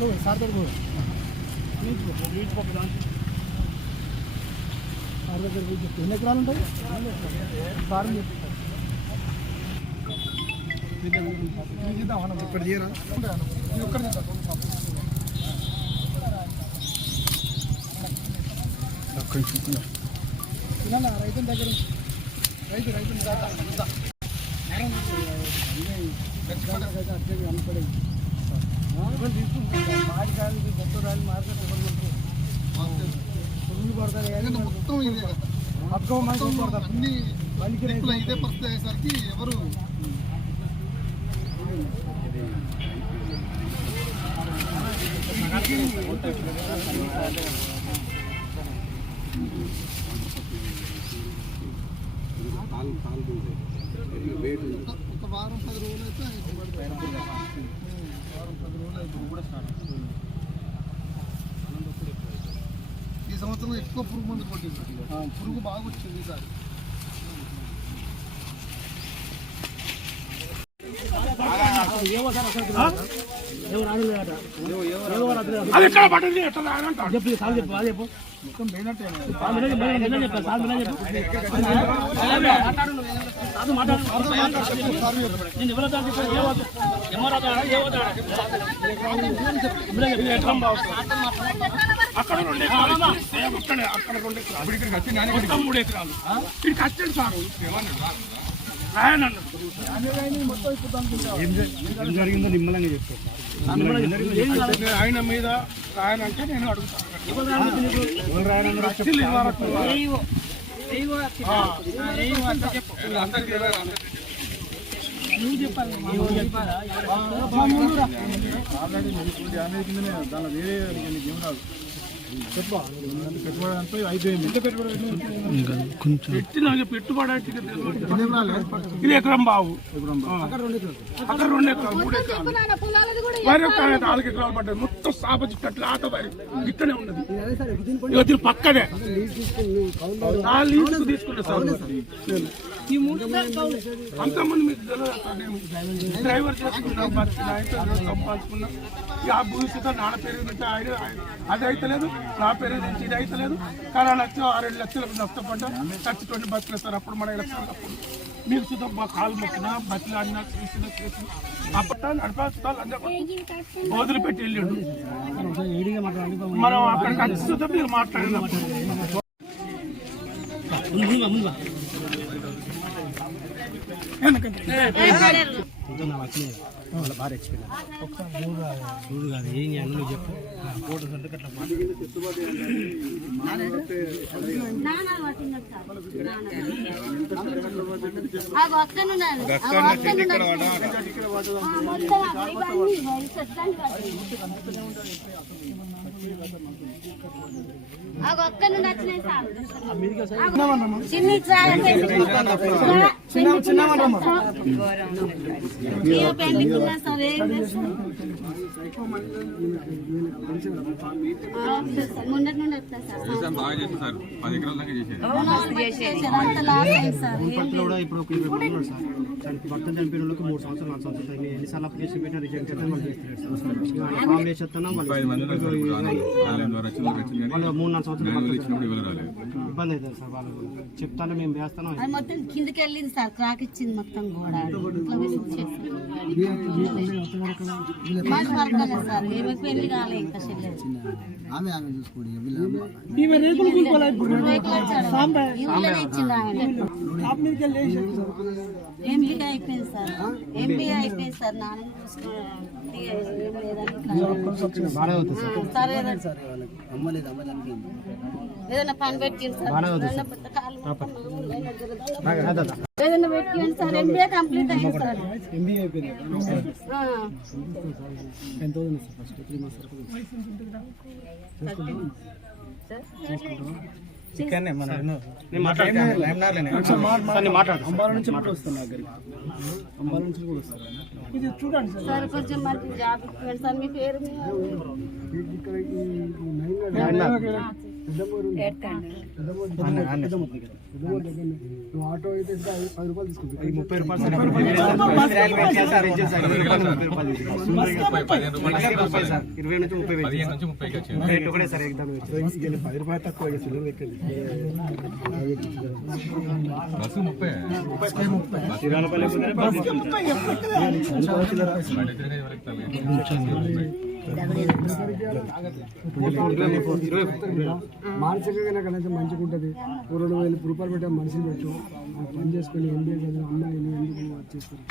Sir దగ్గర sir దగ్గర పోయి చెప్పు. ఎన్ని ఎకరాలు ఉంటాయి సార్ ఇక్కడ చేయరా ఒక్కడ రైతు దగ్గర రైతు రైతు కనపడేది మాడి కాదు గొప్ప మార్కెట్ పురుగులు పడతారు మొత్తం ఇదే. కదా. పక్కవ మంచి పడతారు. అన్ని దిక్కుల ఇదే పరిస్థితి అయ్యేసరికి ఎవరు? ఒక- ఒక వారం పది రోజులు అయితే. వారం పది రోజులు అయిపోతుంది. ఈ సంవత్సరం ఎక్కువ పురుగు మందు కొట్టింది పురుగు బాగా వచ్చింది ఈసారి అది ఎక్కడ పడ్డది? ఎట్లా రానంటాడు చెప్పు సార్ చెప్పు అది చెప్పు. మొత్తం పోయినట్టే సార్ మీరే చెప్పు, సార్ మీరే చెప్పు. సార్ మాట్లాడు. నేను ఎవరితో చెప్పాను? ఏ వద్దు. ఎవరు? ఏ బాగు? అక్కడ రెండు అక్కడే రెండు ఎకరాలు. మొత్తం మూడు ఎకరాలు. ఇక్కడికి వచ్చాడు సార్. రాయనన్నాడు ఏం జరిగిందో నిమ్మలంగా చెప్తాను ఆయన మీద రాయనంటే నేను అడుగుతాను ఆల్రెడీ డ్యామేజ్ దాని వేరే నీకు ఏం రాదు చెప్పు పెట్టుబడి పెట్టుబడి ఇది ఎకరం బావు అక్కడ రెండు ఎకరాలు మూడు ఎకరాలు వరి ఒక నాలుగు ఎకరాలు పడ్డది మొత్తం సాప కట్ల ఆట వరి ఇక్కడే ఉన్నది ఇవతి పక్కనే ఆ లీజుకు తీసుకున్నా సార్ అంతమంది మీకు తెలియదు డ్రైవర్ చేసుకున్నాం బతికినా అయితే ఆ భూమితో నాన్న పేరు నుంచి ఆయన- అది అయితే లేదు నా పేరు నుంచి ఇది అయితే లేదు కరోనా వచ్చి ఆరేడు లక్షలకు నష్టపడ్డా ఖర్చుతోటి బతికిన సార్ అప్పుడు మన ఎలక్షన్ మీరు చూద్దాం మా కాలు మొక్కిన బతిలు అన్నా చూసిన చేసిన. అప్పట నడిపేస్తాలు అందరూ వదిలిపెట్టి వెళ్ళాడు. మనం అక్కడికి వచ్చి చూద్దాం మీరు మాట్లాడినప్పుడు వాళ్ళ భార్య ఎక్స్పీరియన్స్ చూడు కాదు ఏం చేయాలి నువ్వు చెప్పు ఫోటో అంటే అట్లా ఒక్క మొన్నటి నుండి వస్తా సార్. బాగా చేసి సార్. పది ఎకరాల దాకా చేసేది. అవును, చేశారు. సార్. ఇప్పుడు భర్త చనిపోయిన వాళ్ళకి మూడు సంవత్సరాలు నాలుగు సంవత్సరాలు. ఎన్నిసార్లు అప్లికేషన్ పెట్టినా రిజెక్ట్ చేస్తారు. సార్ ఫామ్ వేసి వస్తున్నా వాళ్ళు మూడు నాలుగు సంవత్సరాలు ఇబ్బంది అవుతుంది సార్ వాళ్ళు చెప్తాను మేము వేస్తాను అది మొత్తం కిందకి వెళ్ళింది సార్. క్రాక్ ఇచ్చింది మొత్తం వర్కలే సార్. ఏమి పెళ్ళి కాలే ఇంకా చెల్లెలు. ఈమె రేకులు కూలిపోలే ఇప్పుడు రేకులు వచ్చాడు. ఈ ఊళ్ళోనే ఇచ్చింది ఆమె. టాప్ ఎంపీ అయిపోయింది సార్. ఎంపీ అయిపోయింది సార్. నాన్న చూసుకున్నాడు ఇక ఏం లేదని ఇట్లా. బాగా అవుతుంది సార్. ఆ, సరే ఏదైనా పని పెట్టింది సార్. ఏదైనా పెద్ద కాలు మొత్తం మామూలుగా అయినా జరగదు. బాగా అదా ఏదైనా పెట్టింది సార్ ఎంబీఏ కంప్లీట్ అయింది సార్ ఎంబీఏ అయిపోయింది ఆ. ఎంత అవుతుంది సార్ ఫస్ట్ త్రీ మంత్స్ వరకు చికెన్ మన నేను మాట్లాడతాను అంబాల నుంచి కూడా వస్తాను దగ్గరికి అంబాల నుంచి కూడా వస్తాను ఇది చూడండి సార్ సార్ కొంచెం మనకి జాబ్ ఇవ్వండి సార్ మీ పేరు నువ్వు ఆటో అయితే పది రూపాయలు ముప్పై రూపాయలు. ఇరవై నుంచి ముప్పై రేట్ ఒకటే సార్. ఎగ్జామ్ పది రూపాయలు తక్కువ చిల్లర. బస్సు ముప్పై. మానసికంగా నాకు అనేది మంచిగా ఉంటుంది రెండు వేలు రూపాయలు పెట్టే మనిషిని పెట్టు పని చేసుకుని ఎంబీఏ చదివిన అమ్మాయిని ఎందుకు వచ్చేస్తారు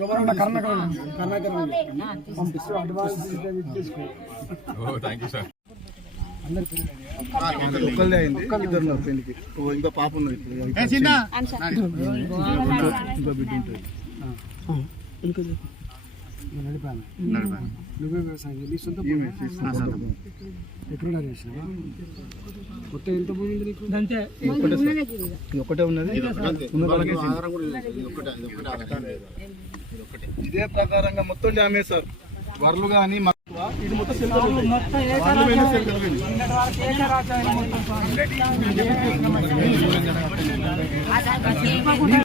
ఎవరన్నా పంపిస్తూ అడ్వాన్స్ తీసుకో థ్యాంక్ యూ సార్ ఒక్కళ్ళే అయింది. ఇద్దరు ఇంకో పాప ఉన్నది ఇప్పుడు. ఇంకో బిడ్డ ఉంటుంది. నడిపాను నువ్వే వ్యవసాయం చేయి. నీ సొంత భూమి. ఎక్కడున్నారు చేసినావా? మొత్తం ఎంత భూమి ఒకటే ఉన్నది ఇదే ప్రకారంగా మొత్తం డ్యామేజ్ సార్. వరలు కానీ ఇది మొత్తం సెల్